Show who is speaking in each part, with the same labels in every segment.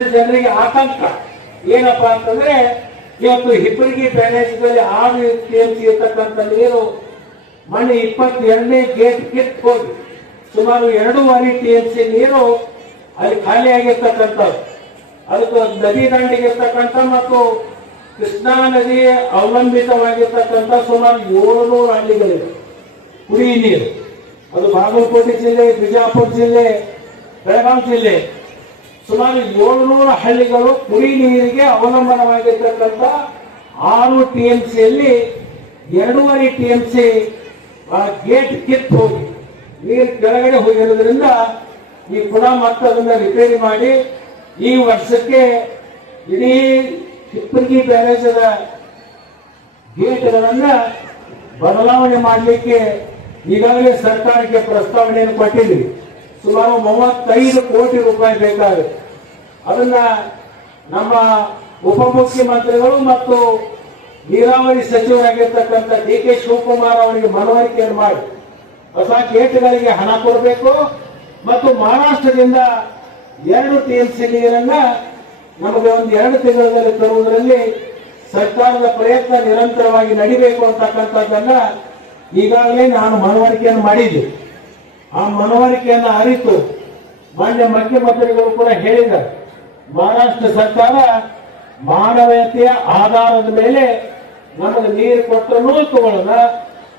Speaker 1: ಜನರಿಗೆ ಆತಂಕ. ಏನಪ್ಪಾ ಅಂತಂದ್ರೆ, ಇವತ್ತು ಹಿಬ್ಬರಿಗೆ ಬ್ಯಾರೇಜ್ನಲ್ಲಿ ಆರು ಸಿ ಇರ್ತಕ್ಕಂಥ ನೀರು ಮೊನ್ನೆ ಇಪ್ಪತ್ತೆರಡನೇ ಗೇಟ್ ಕಿತ್ ಹೋಗಿ ಸುಮಾರು ಎರಡೂವರೆ ಸಿ ನೀರು ಅಲ್ಲಿ ಖಾಲಿಯಾಗಿರ್ತಕ್ಕಂಥದ್ದು ಅದಕ್ಕೆ ನದಿ ದಂಡಿಗೆ ಇರ್ತಕ್ಕಂಥ ಮತ್ತು ಕೃಷ್ಣಾ ನದಿ ಅವಲಂಬಿತವಾಗಿರ್ತಕ್ಕಂಥ ಸುಮಾರು ಏಳುನೂರು ಹಳ್ಳಿಗಳಿವೆ. ಕುಡಿಯ ನೀರು. ಅದು ಬಾಗಲಕೋಟೆ ಜಿಲ್ಲೆ, ಬಿಜಾಪುರ ಜಿಲ್ಲೆ ಬೆಳಗಾವಿ ಜಿಲ್ಲೆ. ಸುಮಾರು ಏಳ್ನೂರು ಹಳ್ಳಿಗಳು ಕುಡಿ ನೀರಿಗೆ ಅವಲಂಬನವಾಗಿರ್ತಕ್ಕಂಥ ಆರು ಟಿ ಎಂ ಸಿಯಲ್ಲಿ ಎರಡೂವರೆ ಟಿ ಎಂ ಸಿ ಗೇಟ್ ಕಿತ್ತು ಹೋಗಿ, ನೀರು ಕೆಳಗಡೆ ಹೋಗಿರೋದ್ರಿಂದ ಈ ಕುಡ ಮತ್ತೆ ಅದನ್ನ ರಿಪೇರಿ ಮಾಡಿ ಈ ವರ್ಷಕ್ಕೆ ಇಡೀ ಹಿಪ್ಪರ್ಗಿ ಬ್ಯಾರೇಜದ ಗೇಟ್ಗಳನ್ನ ಬದಲಾವಣೆ ಮಾಡಲಿಕ್ಕೆ ಈಗಾಗಲೇ ಸರ್ಕಾರಕ್ಕೆ ಪ್ರಸ್ತಾವನೆಯನ್ನು ಕೊಟ್ಟಿದ್ವಿ ಸುಮಾರು ಮೂವತ್ತೈದು ಕೋಟಿ ರೂಪಾಯಿ ಬೇಕಾಗುತ್ತೆ ಅದನ್ನ ನಮ್ಮ ಉಪಮುಖ್ಯಮಂತ್ರಿಗಳು ಮತ್ತು ನೀರಾವರಿ ಸಚಿವರಾಗಿರ್ತಕ್ಕಂಥ ಡಿ ಕೆ ಶಿವಕುಮಾರ್ ಅವರಿಗೆ ಮನವರಿಕೆಯನ್ನು ಮಾಡಿ. ಹೊಸ ಗೇಟ್ಗಳಿಗೆ ಹಣ ಕೊಡಬೇಕು ಮತ್ತು ಮಹಾರಾಷ್ಟ್ರದಿಂದ ಎರಡು ಟಿ ಎಂ ಸಿ ನೀರನ್ನ ನಮಗೆ ಒಂದು ಎರಡು ತಿಂಗಳಲ್ಲಿ ತರುವುದರಲ್ಲಿ ಸರ್ಕಾರದ ಪ್ರಯತ್ನ ನಿರಂತರವಾಗಿ ನಡಿಬೇಕು ಅಂತಕ್ಕಂಥದ್ದನ್ನ ಈಗಾಗಲೇ ನಾನು ಮನವರಿಕೆಯನ್ನು ಮಾಡಿದ್ದೆ. ಆ ಮನವರಿಕೆಯನ್ನು ಅರಿತು ಮಾನ್ಯ ಮುಖ್ಯಮಂತ್ರಿಗಳು ಕೂಡ ಹೇಳಿದರು ಮಹಾರಾಷ್ಟ್ರ ಸರ್ಕಾರ ಮಾನವೀಯತೆಯ ಆಧಾರದ ಮೇಲೆ ನಮಗೆ ನೀರು ಕೊಟ್ಟರೂ ತಗೊಳ್ಳೋಣ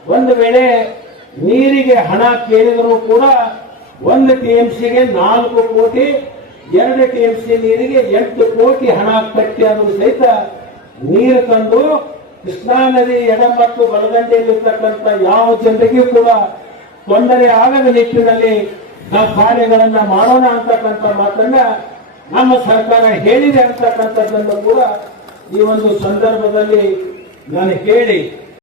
Speaker 1: ಒಂದು ವೇಳೆ ನೀರಿಗೆ ಹಣ ಕೇಳಿದರೂ ಕೂಡ ಒಂದು ಟಿ ಎಂ ಸಿಗೆ ನಾಲ್ಕು ಕೋಟಿ, ಎರಡು ಟಿ ಎಂ ಸಿ ನೀರಿಗೆ ಎಂಟು ಕೋಟಿ ಹಣ ಕಟ್ಟಿ ಆದರೂ ಸಹಿತ ನೀರು ತಂದು ಕೃಷ್ಣಾ ನದಿ ಎಡ ಮತ್ತು ಬಲದಂಡೆಯಲ್ಲಿರ್ತಕ್ಕಂಥ ಯಾವ ಜನರಿಗೂ ಕೂಡ ತೊಂದರೆ ಆಗದ ನಿಟ್ಟಿನಲ್ಲಿ ನಾವು ಕಾರ್ಯಗಳನ್ನ ಮಾಡೋಣ ಅಂತಕ್ಕಂಥ ಮಾತನ್ನ ನಮ್ಮ ಸರ್ಕಾರ ಹೇಳಿದೆ ಅಂತಕ್ಕಂಥದ್ದನ್ನು ಕೂಡ ಈ ಒಂದು ಸಂದರ್ಭದಲ್ಲಿ ನಾನು ಹೇಳಿ